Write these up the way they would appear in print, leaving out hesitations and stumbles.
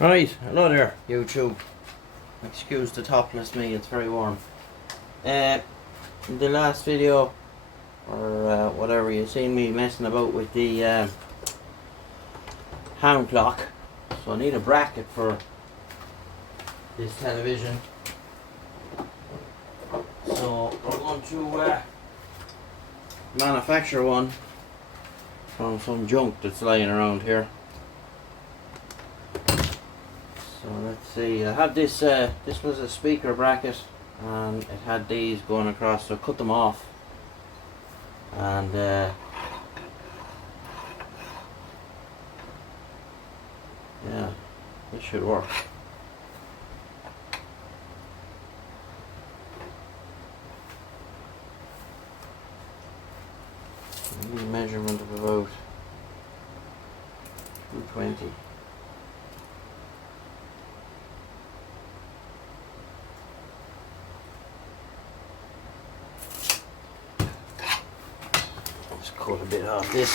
Right, hello there, YouTube. Excuse the topless me, it's very warm. In the last video, or whatever, you seen me messing about with the HamClock. So I need a bracket for this television. So we're going to manufacture one from some junk that's lying around here. So let's see, I had this, this was a speaker bracket and it had these going across, so I cut them off and yeah, this should work. I need a measurement of about 220. Cut a bit off this.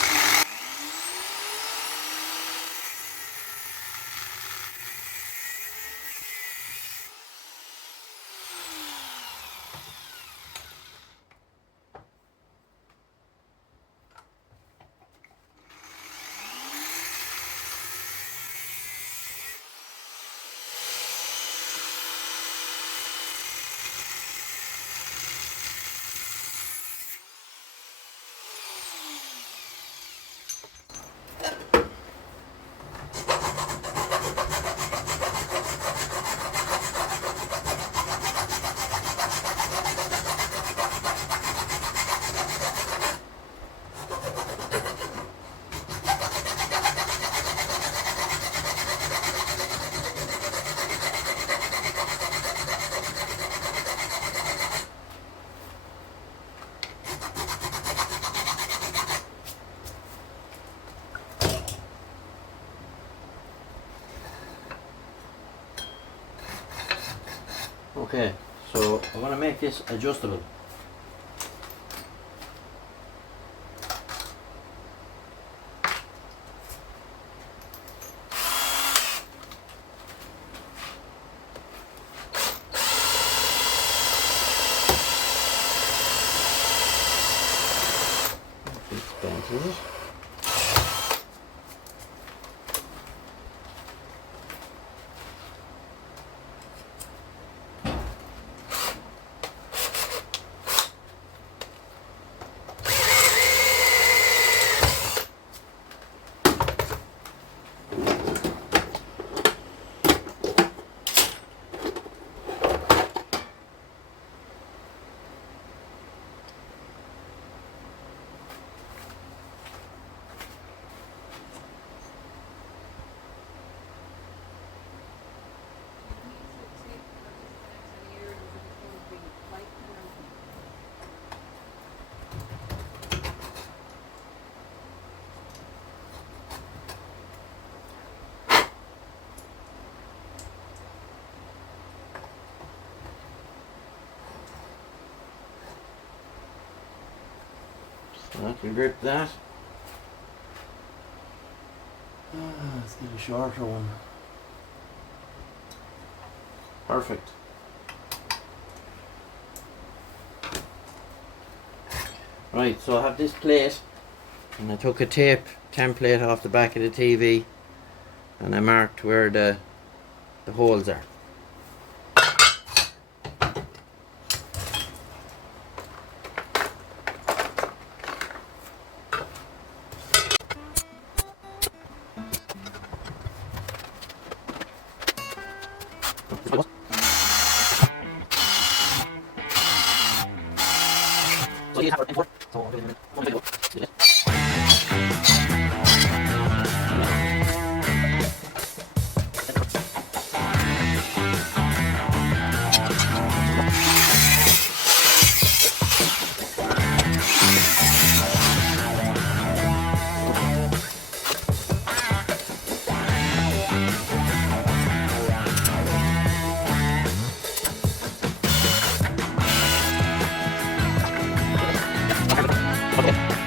Okay, so I want to make this adjustable. It's bent, is it? So that will grip that. Let's get a shorter one. Perfect. Right, so I have this plate and I took a tape template off the back of the TV and I marked where the holes are. Okay.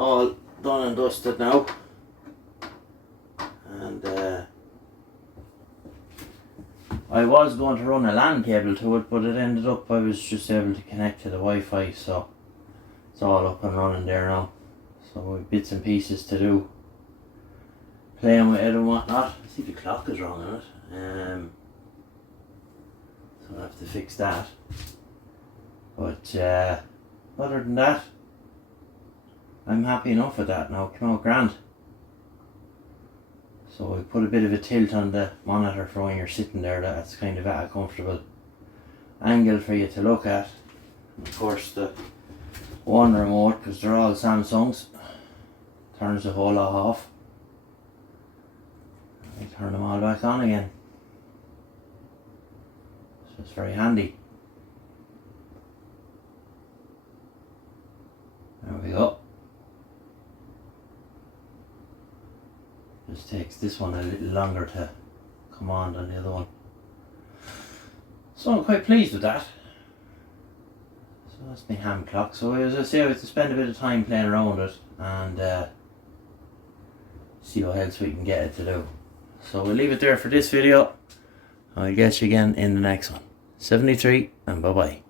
all done and dusted now, and I was going to run a LAN cable to it, but it ended up I was just able to connect to the Wi-Fi, so it's all up and running there now. So we've bits and pieces to do, playing with it and whatnot. I see the clock is wrong on it, so I'll have to fix that. But other than that, I'm happy enough with that now. Came out grand. So I put a bit of a tilt on the monitor for when you're sitting there, that's kind of at a comfortable angle for you to look at. And of course the one remote, because they're all Samsungs, turns the whole lot off. I turn them all back on again. So it's very handy. There we go. Just takes this one a little longer to come on than the other one. So I'm quite pleased with that. So that's my HamClock. So as I say, I have to spend a bit of time playing around with it and see what else we can get it to do. So we'll leave it there for this video. I'll get you again in the next one. 73 and bye bye.